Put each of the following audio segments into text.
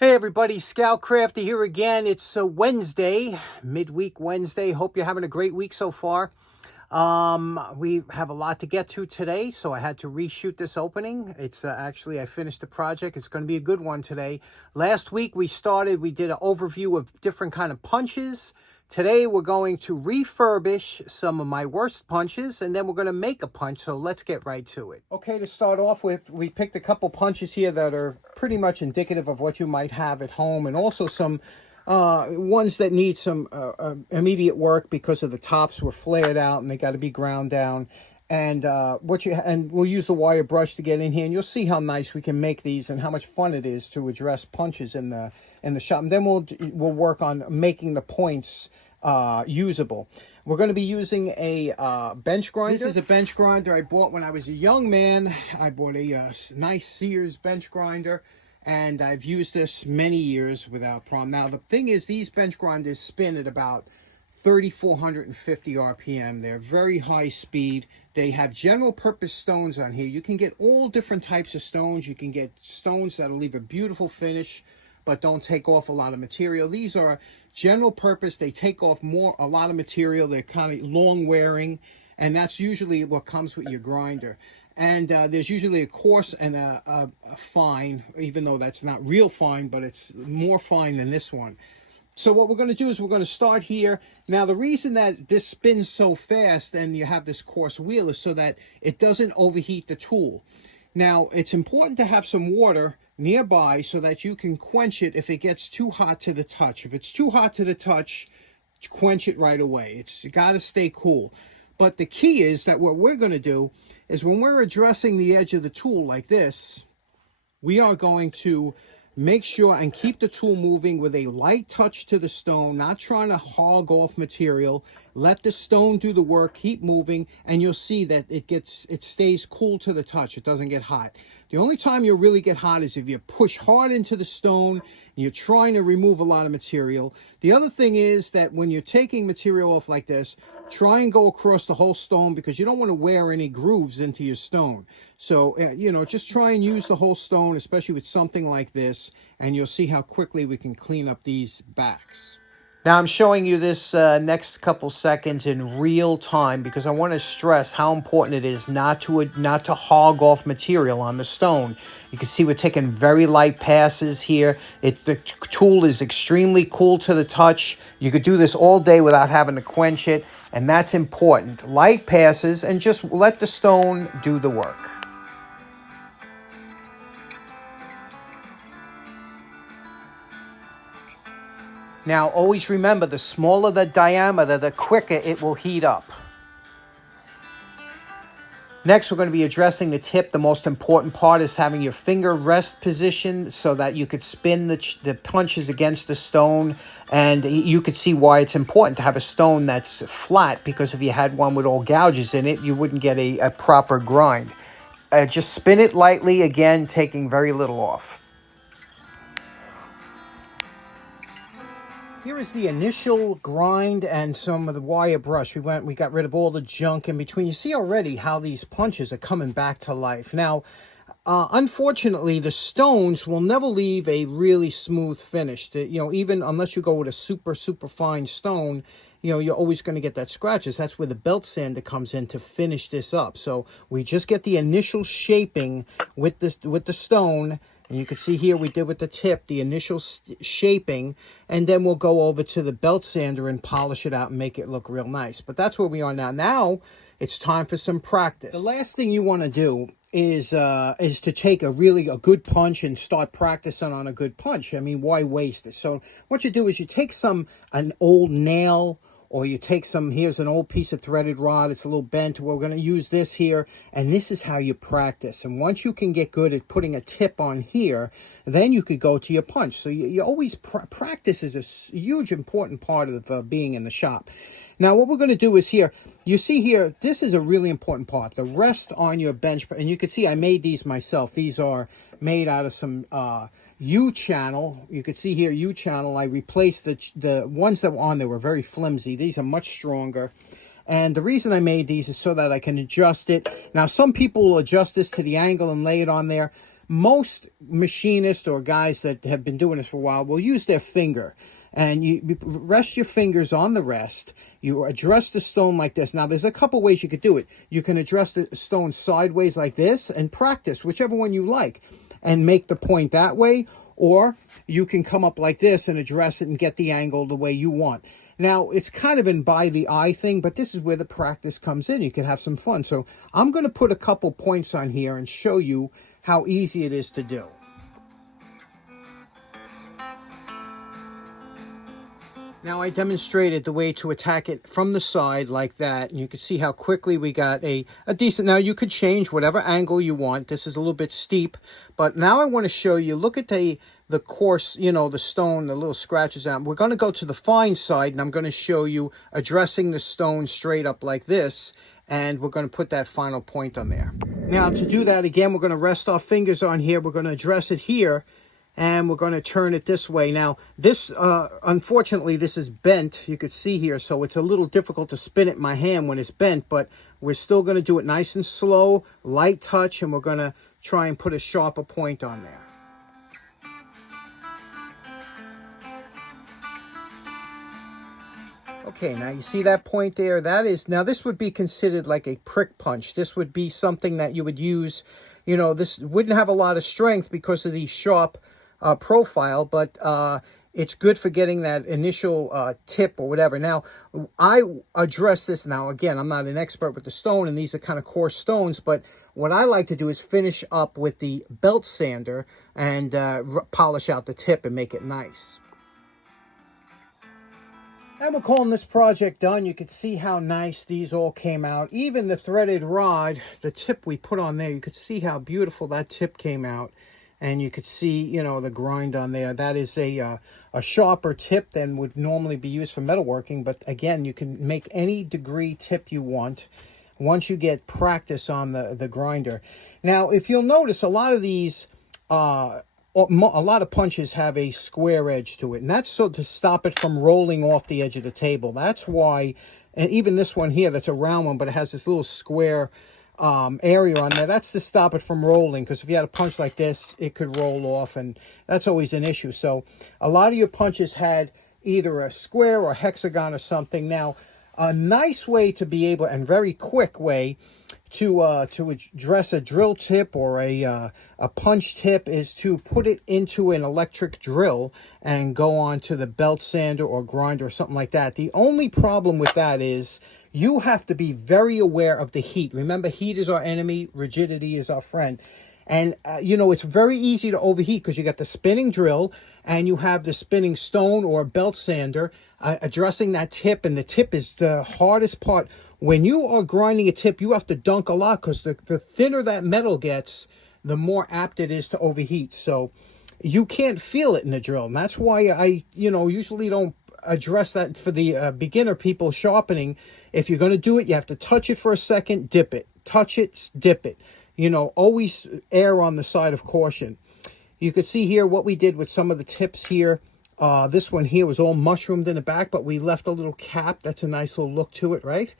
Hey everybody, Scout Crafty here again. It's a Wednesday, midweek Wednesday. Hope you're having a great week so far. We have a lot to get to today, so I had to reshoot this opening. It's actually, I finished the project. It's going to be a good one today. Last week we did an overview of different kind of punches. Today we're going to refurbish some of my worst punches, and then we're going to make a punch, so let's get right to it. Okay, to start off with, we picked a couple punches here that are pretty much indicative of what you might have at home, and also some ones that need some immediate work because of the tops were flared out and they got to be ground down. And we'll use the wire brush to get in here, and you'll see how nice we can make these and how much fun it is to address punches in the shop. And then we'll work on making the points usable. We're going to be using a bench grinder. This is a bench grinder I bought when I was a young man. I bought a nice Sears bench grinder, and I've used this many years without problem. Now the thing is, these bench grinders spin at about 3,450 RPM. They're very high speed. They have general purpose stones on here. You can get all different types of stones. You can get stones that'll leave a beautiful finish but don't take off a lot of material. These are general purpose. They take off a lot of material. They're kind of long wearing, and that's usually what comes with your grinder. And there's usually a coarse and a fine, even though that's not real fine, but it's more fine than this one. So what we're going to do is we're going to start here. Now, the reason that this spins so fast and you have this coarse wheel is so that it doesn't overheat the tool. Now, it's important to have some water nearby so that you can quench it if it gets too hot to the touch. If it's too hot to the touch, quench it right away. It's got to stay cool. But the key is that what we're going to do is when we're addressing the edge of the tool like this, we are going to make sure and keep the tool moving with a light touch to the stone, not trying to hog off material. Let the stone do the work, keep moving, and you'll see that it stays cool to the touch. It doesn't get hot. The only time you'll really get hot is if you push hard into the stone and you're trying to remove a lot of material. The other thing is that when you're taking material off like this, try and go across the whole stone because you don't want to wear any grooves into your stone. So, just try and use the whole stone, especially with something like this, and you'll see how quickly we can clean up these backs. Now, I'm showing you this next couple seconds in real time because I want to stress how important it is not to hog off material on the stone. You can see we're taking very light passes here. The tool is extremely cool to the touch. You could do this all day without having to quench it, and that's important. Light passes, and just let the stone do the work. Now, always remember, the smaller the diameter, the quicker it will heat up. Next, we're going to be addressing the tip. The most important part is having your finger rest position so that you could spin the punches against the stone. And you could see why it's important to have a stone that's flat, because if you had one with all gouges in it, you wouldn't get a proper grind. Just spin it lightly, again, taking very little off. Here is the initial grind and some of the wire brush. We got rid of all the junk in between. You see already how these punches are coming back to life. Now, unfortunately, the stones will never leave a really smooth finish. Even unless you go with a super, super fine stone, you're always going to get that scratches. That's where the belt sander comes in to finish this up. So we just get the initial shaping with the stone. And you can see here we did with the tip, the initial shaping, and then we'll go over to the belt sander and polish it out and make it look real nice. But that's where we are now. Now it's time for some practice. The last thing you want to do is to take a good punch and start practicing on a good punch. I mean, why waste it? So what you do is you take an old nail, or you take here's an old piece of threaded rod. It's a little bent. We're going to use this here, and this is how you practice. And once you can get good at putting a tip on here, then you could go to your punch. So you always practice is a huge important part of being in the shop. Now, what we're going to do is here, you see here, this is a really important part. The rest on your bench, and you can see I made these myself. These are made out of some U-channel. You can see here U-channel. I replaced the ones that were on there were very flimsy. These are much stronger. And the reason I made these is so that I can adjust it. Now, some people will adjust this to the angle and lay it on there. most machinists or guys that have been doing this for a while will use their finger. And you rest your fingers on the rest. You address the stone like this. Now, there's a couple ways you could do it. You can address the stone sideways like this and practice, whichever one you like, and make the point that way. Or you can come up like this and address it and get the angle the way you want. Now, it's kind of an by the eye thing, but this is where the practice comes in. You can have some fun. So I'm going to put a couple points on here and show you how easy it is to do. Now, I demonstrated the way to attack it from the side like that, and you can see how quickly we got a decent... Now, you could change whatever angle you want. This is a little bit steep, but now I want to show you, look at the coarse, you know, the stone, the little scratches out. We're going to go to the fine side, and I'm going to show you addressing the stone straight up like this, and we're going to put that final point on there. Now, to do that, again, we're going to rest our fingers on here. We're going to address it here, and we're going to turn it this way. Now, this, unfortunately, this is bent. You could see here, so it's a little difficult to spin it in my hand when it's bent, but we're still going to do it nice and slow, light touch, and we're going to try and put a sharper point on there. Okay, now you see that point there? That is, now this would be considered like a prick punch. This would be something that you would use, you know, this wouldn't have a lot of strength because of the sharp profile, but it's good for getting that initial tip or whatever. Now, I address this now. Again, I'm not an expert with the stone, and these are kind of coarse stones, but what I like to do is finish up with the belt sander and polish out the tip and make it nice. And we're calling this project done. You can see how nice these all came out. Even the threaded rod, the tip we put on there, you could see how beautiful that tip came out. And you could see, you know, the grind on there. That is a sharper tip than would normally be used for metalworking. But again, you can make any degree tip you want once you get practice on the grinder. Now, if you'll notice, a lot of these, a lot of punches have a square edge to it. And that's so to stop it from rolling off the edge of the table. That's why, and even this one here, that's a round one, but it has this little square area on there. That's to stop it from rolling, because if you had a punch like this, it could roll off, and that's always an issue. So a lot of your punches had either a square or hexagon or something. Now, a nice way to be able, and very quick way to address a drill tip or a punch tip is to put it into an electric drill and go on to the belt sander or grinder or something like that. The only problem with that is you have to be very aware of the heat. Remember, heat is our enemy, rigidity is our friend. And, you know, it's very easy to overheat because you got the spinning drill and you have the spinning stone or belt sander addressing that tip. And the tip is the hardest part. When you are grinding a tip, you have to dunk a lot because the thinner that metal gets, the more apt it is to overheat. So you can't feel it in the drill. And that's why I, you know, usually don't address that for the beginner people sharpening. If you're going to do it, you have to touch it for a second, dip it. Touch it, dip it. You know, always err on the side of caution. You could see here what we did with some of the tips here. This one here was all mushroomed in the back, but we left a little cap. That's a nice little look to it, right?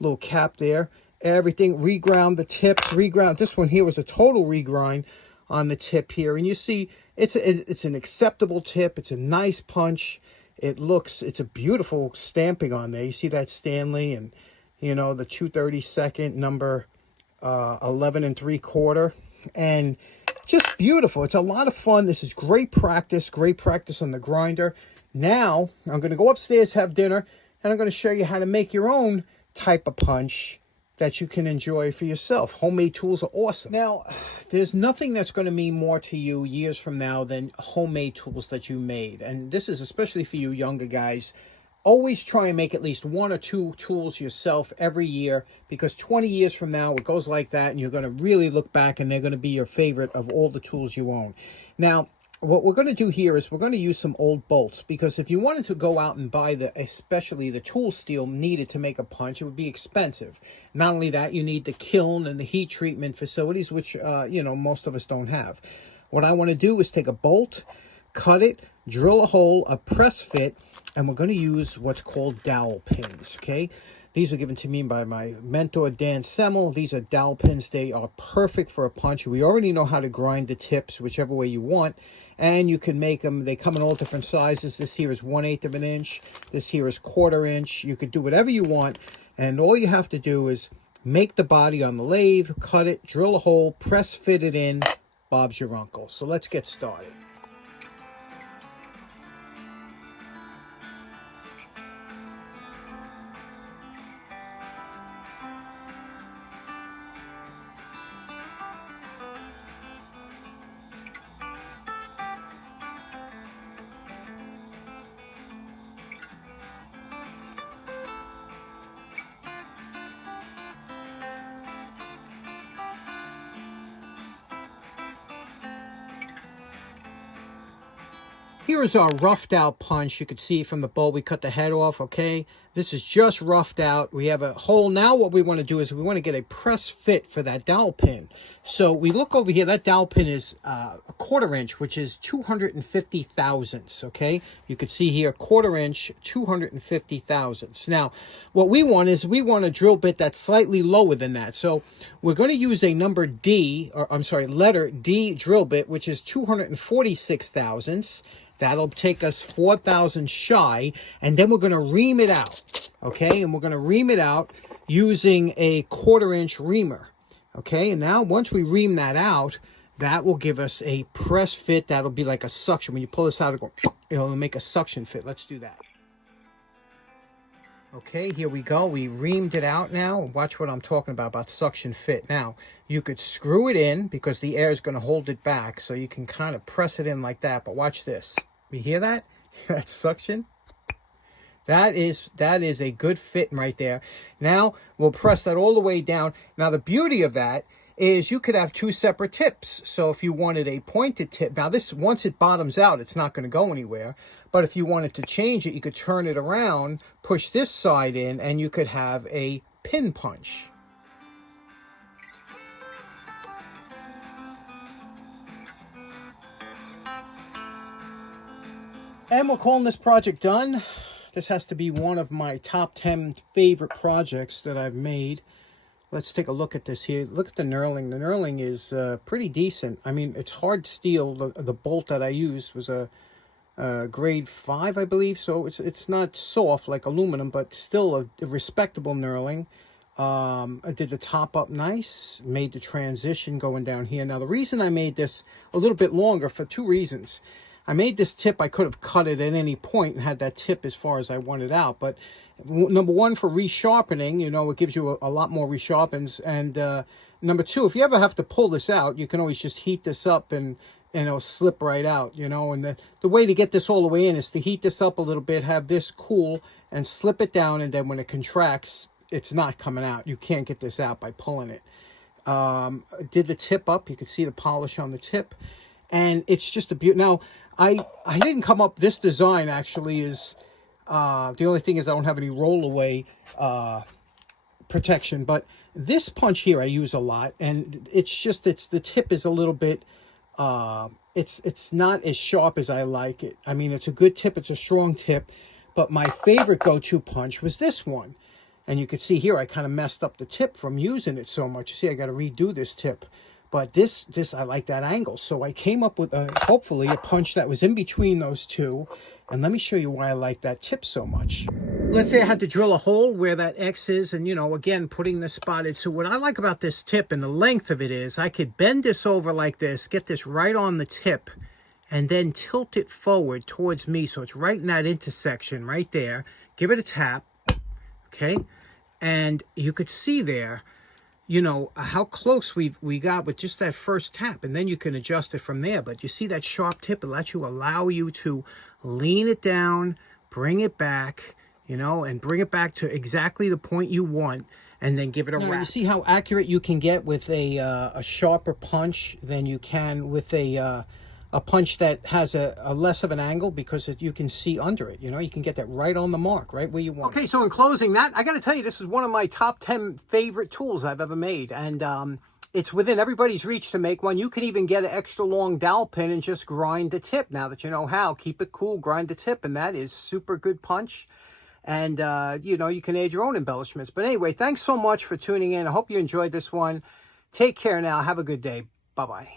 Little cap there. Everything, reground the tips, reground. This one here was a total regrind on the tip here. And you see, it's an acceptable tip. It's a nice punch. It's a beautiful stamping on there. You see that Stanley and, you know, the 232nd number 11 3/4, and just beautiful. It's a lot of fun. This is great practice on the grinder. Now I'm going to go upstairs, have dinner, and I'm going to show you how to make your own type of punch that you can enjoy for yourself. Homemade tools are awesome. Now, there's nothing that's going to mean more to you years from now than homemade tools that you made. And this is especially for you younger guys. Always try and make at least 1 or 2 tools yourself every year, because 20 years from now, it goes like that, and you're going to really look back, and they're going to be your favorite of all the tools you own. Now, what we're going to do here is we're going to use some old bolts, because if you wanted to go out and buy especially the tool steel needed to make a punch, it would be expensive. Not only that, you need the kiln and the heat treatment facilities, which, you know, most of us don't have. What I want to do is take a bolt, cut it, drill a hole, a press fit, and we're going to use what's called dowel pins, okay? These were given to me by my mentor, Dan Semel. These are dowel pins. They are perfect for a punch. We already know how to grind the tips, whichever way you want. And you can make them, they come in all different sizes. This here is 1/8 of an inch. This here is 1/4 inch. You could do whatever you want. And all you have to do is make the body on the lathe, cut it, drill a hole, press fit it in. Bob's your uncle. So let's get started. Here is our roughed out punch. You can see from the bowl we cut the head off, okay? This is just roughed out. We have a hole. Now what we want to do is we want to get a press fit for that dowel pin. So we look over here. That dowel pin is a 1/4 inch, which is 250 thousandths, okay? You can see here 1/4 inch, 250 thousandths. Now, what we want is we want a drill bit that's slightly lower than that. So we're going to use a number D, or I'm sorry, letter D drill bit, which is 246 thousandths. That'll take us 4,000 shy, and then we're going to ream it out, okay? And we're going to ream it out using a 1/4 inch reamer, okay? And now once we ream that out, that will give us a press fit. That'll be like a suction. When you pull this out, it'll make a suction fit. Let's do that. Okay, here we go. We reamed it out now. Watch what I'm talking about suction fit. Now, you could screw it in because the air is going to hold it back, so you can kind of press it in like that. But watch this. You hear that? That suction? That is a good fit right there. Now, we'll press that all the way down. Now, the beauty of that is you could have two separate tips. So if you wanted a pointed tip, now this, once it bottoms out, it's not going to go anywhere. But if you wanted to change it, you could turn it around, push this side in, and you could have a pin punch. And we're calling this project done. This has to be one of my top 10 favorite projects that I've made. Let's take a look at this here. Look at the knurling. The knurling is pretty decent. I mean, it's hard steel. The bolt that I used was a grade 5, I believe. So it's not soft like aluminum, but still a respectable knurling. I did the top up nice. Made the transition going down here. Now, the reason I made this a little bit longer for 2 reasons. I made this tip, I could have cut it at any point and had that tip as far as I wanted out. But number one, for resharpening, you know, it gives you a lot more resharpens. And number two, if you ever have to pull this out, you can always just heat this up and it'll slip right out, you know. And the way to get this all the way in is to heat this up a little bit, have this cool, and slip it down. And then when it contracts, it's not coming out. You can't get this out by pulling it. Did the tip up. You can see the polish on the tip. And it's just a beauty. Now, I didn't come up, this design actually is, the only thing is I don't have any roll-away protection. But this punch here I use a lot. And it's just, the tip is a little bit, it's not as sharp as I like it. I mean, it's a good tip. It's a strong tip. But my favorite go-to punch was this one. And you can see here, I kind of messed up the tip from using it so much. You see, I got to redo this tip. But this, I like that angle. So I came up with, hopefully, a punch that was in between those two. And let me show you why I like that tip so much. Let's say I had to drill a hole where that X is. And, you know, again, putting the spot in. So what I like about this tip and the length of it is I could bend this over like this, get this right on the tip, and then tilt it forward towards me. So it's right in that intersection right there. Give it a tap. Okay. And you could see there, you know, how close we got with just that first tap, and then you can adjust it from there. But you see that sharp tip, it lets you allow you to lean it down, bring it back, you know, and bring it back to exactly the point you want, and then give it a wrap. You see how accurate you can get with a sharper punch than you can with a punch that has a less of an angle, because you can see under it. You know, you can get that right on the mark, right where you want. Okay, so in closing, I got to tell you, this is one of my top 10 favorite tools I've ever made. And it's within everybody's reach to make one. You can even get an extra long dowel pin and just grind the tip. Now that you know how, keep it cool, grind the tip, and that is super good punch. And, you know, you can add your own embellishments. But anyway, thanks so much for tuning in. I hope you enjoyed this one. Take care now. Have a good day. Bye-bye.